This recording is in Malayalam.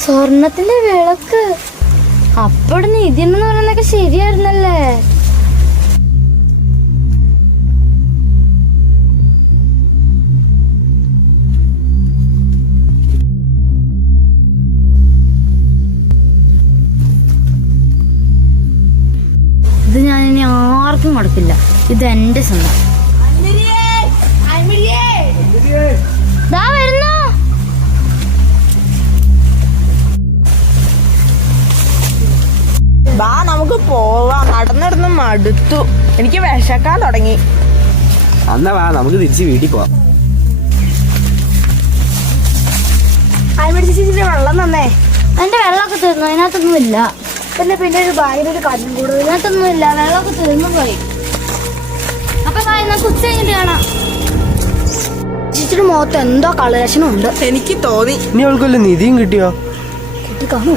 സ്വർണത്തിന്റെ വിളക്ക്. അപ്പോഴും നിധി എന്ന് പറയുന്നതൊക്കെ ശരിയായിരുന്നല്ലേ? ഇത് ഞാൻ ഇനി ആർക്കും കൊടുക്കില്ല. ഇത് എന്റെ സ്വന്തം. ദാ വരുന്നു. ബാ നമുക്ക് പോവാം. നടന്നിടന്ന് മടുത്തു. എനിക്ക് വിശക്കാൻ തുടങ്ങി. എന്നാ വാ നമുക്ക് തിരിച്ച് വീട്ടിൽ പോവാം. വെള്ളം തന്നേ. എന്റെ വെള്ളമൊക്കെ തീർന്നു. അതിനകത്തൊന്നും ഇല്ല. പിന്നെ ഒരു ഭയങ്കര കാര്യം കൂടുതൽ. ഇതിനകത്തൊന്നും ഇല്ല. വെള്ളമൊക്കെ തീർന്നു പോയി. അപ്പൊ നമുക്ക് ഉച്ച കഴിഞ്ഞിട്ട് കാണാം. ചേച്ചിയുടെ മുഖത്ത് എന്തോ കളലക്ഷണം ഉണ്ട്. എനിക്ക് തോന്നി. ഇനി അവൾക്കല്ല നിധിയും കിട്ടിയോ? കിട്ടി കാണൂ.